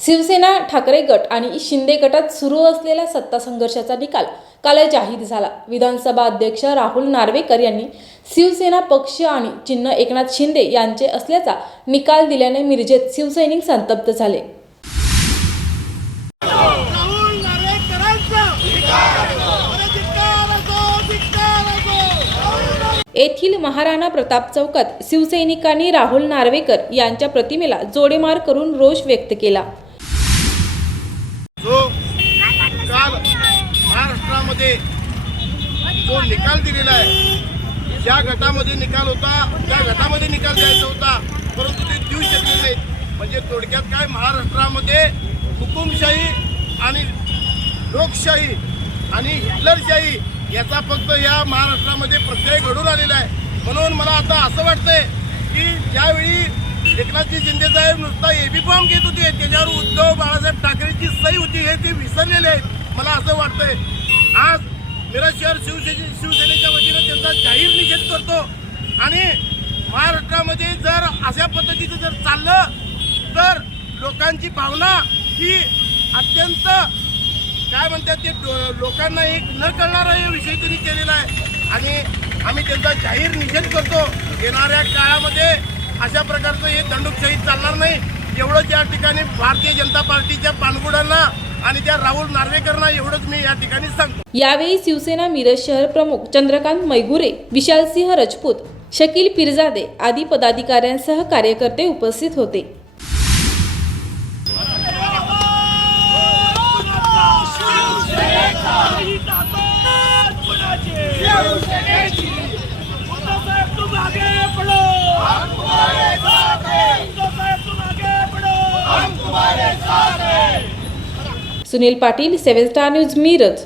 शिवसेना ठाकरे गट आणि शिंदे गटात सुरू असलेल्या सत्ता संघर्षाचा निकाल काल जाहीर झाला विधानसभा अध्यक्ष राहुल नार्वेकर यांनी शिवसेना पक्ष आणि चिन्ह एकनाथ शिंदे यांचे असल्याचा निकाल दिल्याने मिरजेत शिवसैनिक संतप्त झाले. येथील महाराणा प्रताप चौकात शिवसैनिकांनी राहुल नार्वेकर यांच्या प्रतिमेला जोडेमार करून रोष व्यक्त केला जो काल गटामध्ये जो निकाल दिलेला आहे ज्या गटामध्ये निकाल होता त्या गटामध्ये निकाल द्यायचा होता परंतु ते देऊ शकले नाहीत. म्हणजे थोडक्यात काय महाराष्ट्रामध्ये हुकुमशाही आणि लोकशाही आणि हिटलरशाही याचा फक्त या महाराष्ट्रामध्ये प्रत्यय घडून आलेला आहे. म्हणून मला आता असं वाटतंय की ज्यावेळी एकनाथजी शिंदेसाहेब नुसता नुसता एबी फॉर्म घेत होते त्याच्यावर उद्धव बाळासाहेब ठाकरेंची सही होती हे ते विसरलेले आहेत. मला असं वाटतंय. आज मिरज शहर शिवसेने शिवसेनेच्या वतीनं त्यांचा जाहीर निषेध करतो. आणि महाराष्ट्रामध्ये जर अशा पद्धतीचं जर चाललं तर लोकांची भावना ही अत्यंत काय म्हणतात ते लोकांना एक न कळणारा हे विषय त्यांनी केलेला आहे. आणि आम्ही त्यांचा जाहीर निषेध करतो. येणाऱ्या काळामध्ये अशा प्रकारचं हे दंडुकशाही चालणार नाही. एवढं ज्या ठिकाणी भारतीय जनता पार्टीच्या पानगुडांना आणि त्या राहुल नार्वेकरांना एवढंच मी या ठिकाणी सांगतो. यावेळी शिवसेना मिरज शहर प्रमुख चंद्रकांत मैगुरे विशालसिंह राजपूत शकील पिरजादे आदी पदाधिकाऱ्यांसह कार्यकर्ते उपस्थित होते. Sunil Patil seven star news Miraj